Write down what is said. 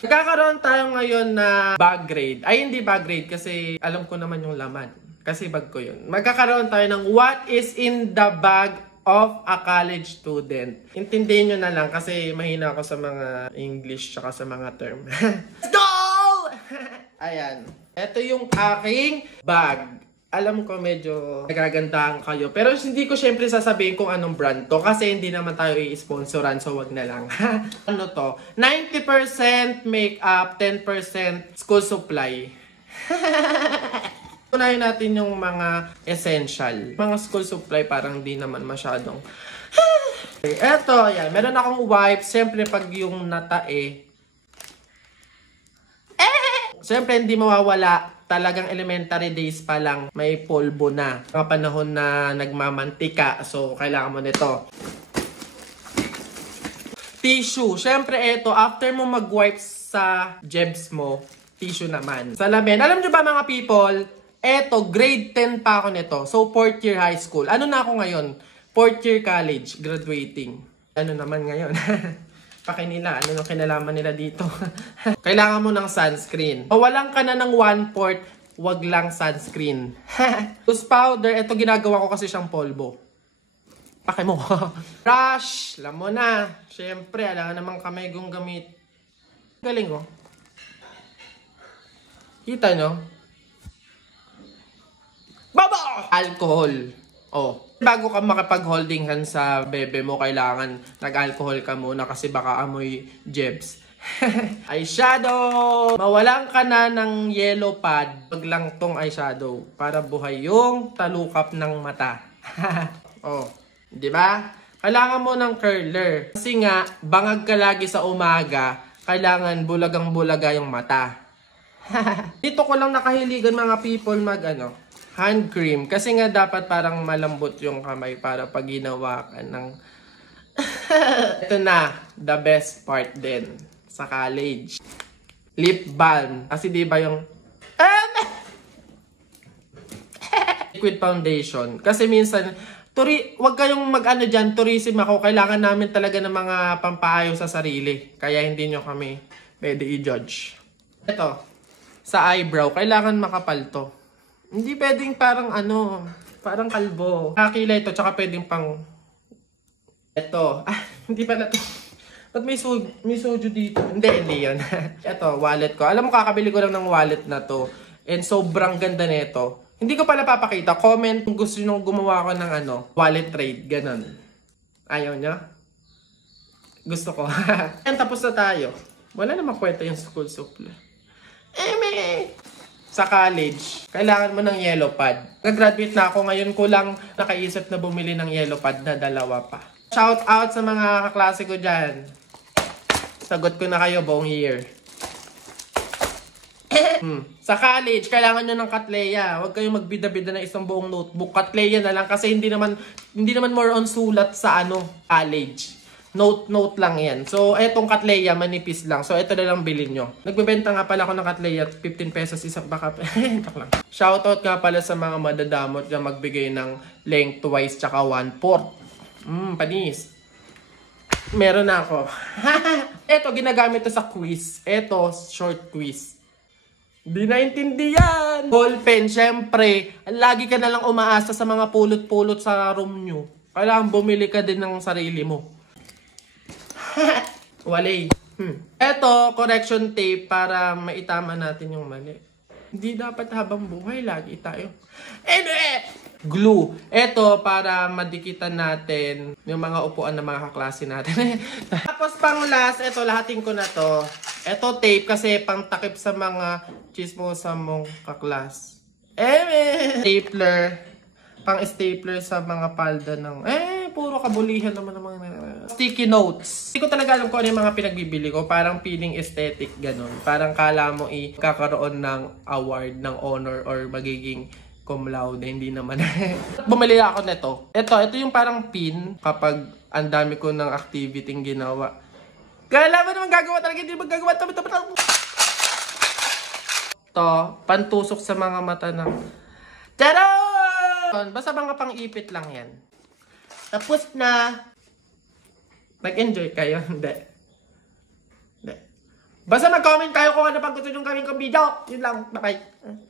Magkakaroon tayo ngayon na bag grade. Ay, hindi bag grade kasi alam ko naman yung laman. Kasi bag ko yun. Magkakaroon tayo ng what is in the bag of a college student. Intindihin nyo na lang kasi mahina ako sa mga English tsaka sa mga term. Let's go! Ayan. Ito yung aking bag. Alam ko medyo nagagandahan kayo. Pero hindi ko syempre sasabihin kung anong brand to. Kasi hindi naman tayo i-sponsoran. So wag na lang. Ano to? 90% makeup, 10% school supply. Unahin natin yung mga essential. Mga school supply parang di naman masyadong. Eto, yan. Meron akong wipes. Syempre pag yung natae. Syempre hindi mawawala. Talagang elementary days pa lang may polvo na. Mga panahon na nagmamantika. So, kailangan mo nito. Tissue. Syempre, ito. After mo mag-wipes sa jebs mo, tissue naman. Salamin. Alam nyo ba mga people, ito, grade 10 pa ako nito. So, 4th year high school. Ano na ako ngayon? 4th year college, graduating. Ano naman ngayon? Pakinila, ano nung kinalaman nila dito? Kailangan mo ng sunscreen. Mawalan ka na ng 1/4, wag lang sunscreen. Loose powder, ito ginagawa ko kasi siyang polvo. Pake mo. Brush, alam mo na. Siyempre, alam naman kamay kong gamit. Galing ko. Kita nyo? Baba! Alcohol. Oh. Bago ka makapag-holding hand sa bebe mo, kailangan nag-alcohol ka muna kasi baka amoy jebs. Eyeshadow! Mawalan ka na ng yellow pad. Wag lang tong eyeshadow para buhay yung talukap ng mata. Oh, di ba? Kailangan mo ng curler. Kasi nga, bangag ka lagi sa umaga, kailangan bulagang-bulaga yung mata. Dito ko lang nakahiligan mga people hand cream. Kasi nga dapat parang malambot yung kamay para pag ginawa ka ng... Ito na, the best part din sa college. Lip balm. Kasi di ba yung... liquid foundation. Kasi minsan, wag kayong mag-ano dyan, tourism ako. Kailangan namin talaga ng mga pampaayos sa sarili. Kaya hindi nyo kami pwede i-judge. Ito, sa eyebrow, kailangan makapal to. Hindi pwedeng parang parang kalbo. Kakilay ito, tsaka pwedeng pang... Ito. Hindi pala ito. Ba't may soju dito? Hindi yun. Ito, wallet ko. Alam mo, kakabili ko lang ng wallet na to. And sobrang ganda nito. Hindi ko pala papakita. Comment kung gusto nyo gumawa ko ng wallet trade. Ganon. Ayaw nyo? Gusto ko. And tapos na tayo. Wala namang kwenta yung school supply. Sa college, kailangan mo ng yellow pad. Nag-graduate na ako, ngayon ko lang nakaisip na bumili ng yellow pad na 2 pa. Shout out sa mga kaklase ko dyan. Sagot ko na kayo buong year. Sa college, kailangan nyo ng Katleya. Huwag kayong magbida-bida ng isang buong notebook. Katleya na lang kasi hindi naman more on sulat sa college. Note lang yan. So, etong Katleya, manipis lang. So, ito na lang bilhin nyo. Nagbebenta nga pala ako ng Katleya, 15 pesos isang baka. Lang. Shoutout nga pala sa mga madadamot na magbigay ng lengthwise tsaka 1/4. Panis. Meron na ako. Ito, ginagamit to sa quiz. Ito, short quiz. Di naintindihan. Ballpen, syempre. Lagi ka na lang umaasa sa mga pulot-pulot sa room nyo. Kailangan bumili ka din ng sarili mo. Walay. Eto, correction tape para maitama natin yung mali. Hindi dapat habang buhay lagi tayo. Glue. Eto, para madikitan natin yung mga upuan ng mga kaklase natin. Tapos pang last, eto, lahatin ko na to. Eto, tape kasi pang takip sa mga chismosa mong kaklas. Stapler. Pang stapler sa mga palda ng... puro kabulihan naman ng mga... Sticky notes. Hindi ko talaga alam kung ano yung mga pinagbibili ko. Parang feeling aesthetic, ganun. Parang kala mo kakaroon ng award, ng honor, or magiging cum laude. Hindi naman. Bumili ako nito. Ito yung parang pin kapag ang dami ko ng activity ginawa. Kala mo naman gagawa talaga, hindi magagawa. Ito, pantusok sa mga mata ng... Charon! Basta mga pang-ipit lang yan. Tapos na. Nag-enjoy kayo? Hindi. Basta mag-comment kayo kung ano pang gusto nyo gawin kong video. Yun lang. Bye-bye.